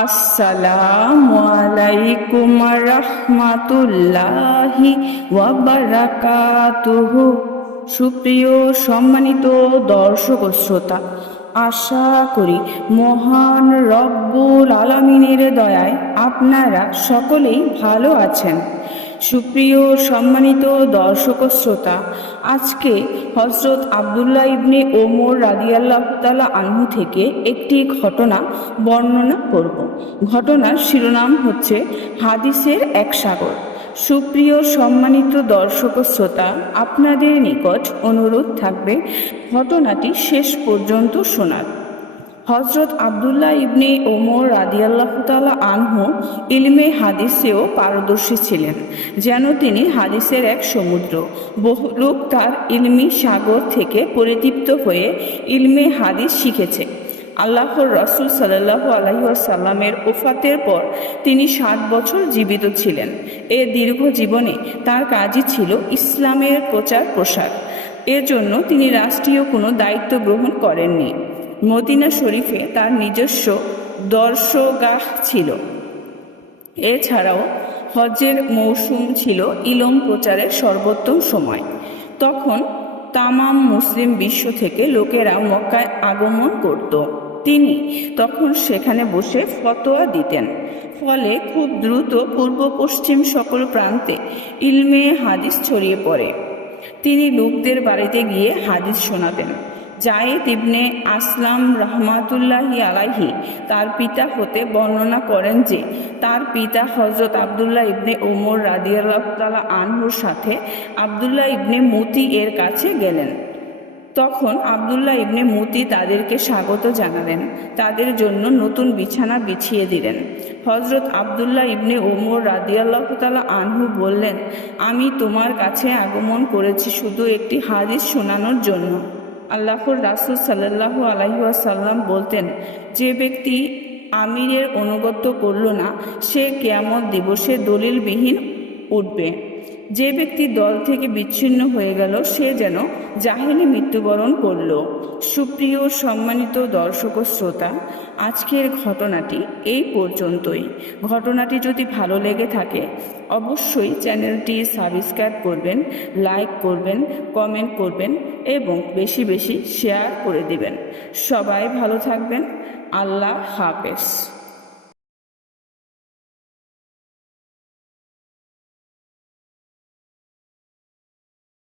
আসসালামু আলাইকুম রহমাতুল্লাহি ওয়াবারাকাতুহু সুপ্রিয় সম্মানিত দর্শক শ্রোতা, আশা করি মহান রব্বুল আলমিনের দয়ায় আপনারা সকলেই ভালো আছেন। সুপ্রিয় সম্মানিত দর্শক শ্রোতা, আজকে হজরত আবদুল্লাহ ইবনে ওমর রাদিয়াল্লাহ তালা আনহু থেকে একটি ঘটনা বর্ণনা করব। ঘটনার শিরোনাম হচ্ছে হাদিসের এক সাগর। সুপ্রিয় সম্মানিত দর্শক শ্রোতা, আপনাদের নিকট অনুরোধ থাকবে ঘটনাটি শেষ পর্যন্ত শোনার। হজরত আবদুল্লাহ ইবনে ওমর রাদিয়াল্লাহ তালা আনহু ইলমে হাদিসেও পারদর্শী ছিলেন, যেন তিনি হাদিসের এক সমুদ্র। বহু লোক তার ইলমি সাগর থেকে পরিতৃপ্ত হয়ে ইলমে হাদিস শিখেছে। আল্লাহর রসুল সাল্লাহ আলহিসাল্লামের ওফাতের পর তিনি ষাট বছর জীবিত ছিলেন। এ দীর্ঘ জীবনে তার কাজই ছিল ইসলামের প্রচার প্রসার এর জন্য তিনি রাষ্ট্রীয় কোনো দায়িত্ব গ্রহণ করেননি। মদিনা শরীফে তার নিজস্ব দর্শগাহ ছিল। এছাড়াও হজ্জের মৌসুম ছিল ইলম প্রচারের সর্বোত্তম সময়। তখন তামাম মুসলিম বিশ্ব থেকে লোকেরা মক্কায় আগমন করত। তিনি তখন সেখানে বসে ফতোয়া দিতেন। ফলে খুব দ্রুত পূর্ব পশ্চিম সকল প্রান্তে ইলমে হাদিস ছড়িয়ে পড়ে। তিনি লোকদের বাড়িতে গিয়ে হাদিস শোনাতেন। জায়েদ ইবনে আসলাম রহমাতুল্লাহি আলাহি তার পিতা হতে বর্ণনা করেন যে, তার পিতা হজরত আবদুল্লাহ ইবনে ওমর রাদিয়াল্লাহ আনহুর সাথে আবদুল্লাহ ইবনে মতি এর কাছে গেলেন। তখন আবদুল্লাহ ইবনে মতি তাদেরকে স্বাগত জানালেন, তাদের জন্য নতুন বিছানা বিছিয়ে দিলেন। হজরত আবদুল্লাহ ইবনে ওমর রাদিয়াল্লাহ তালা আনহু বললেন, আমি তোমার কাছে আগমন করেছি শুধু একটি হাদিস শোনানোর জন্য। আল্লাহর রাসুল সাল্লাহ আলহিহাসাল্লাম বলতেন, যে ব্যক্তি আমিরের অনুগত্য করল না, সে কেয়ামত দিবসে দলিলবিহীন উঠবে। যে ব্যক্তি দল থেকে বিচ্ছিন্ন হয়ে গেল, সে যেন জাহেলি মৃত্যুবরণ করল। সুপ্রিয় সম্মানিত দর্শক শ্রোতা, আজকের ঘটনাটি এই পর্যন্তই। ঘটনাটি যদি ভালো লেগে থাকে, অবশ্যই চ্যানেলটি সাবস্ক্রাইব করবেন, লাইক করবেন, কমেন্ট করবেন এবং বেশি বেশি শেয়ার করে দিবেন। সবাই ভালো থাকবেন। আল্লাহ হাফেজ।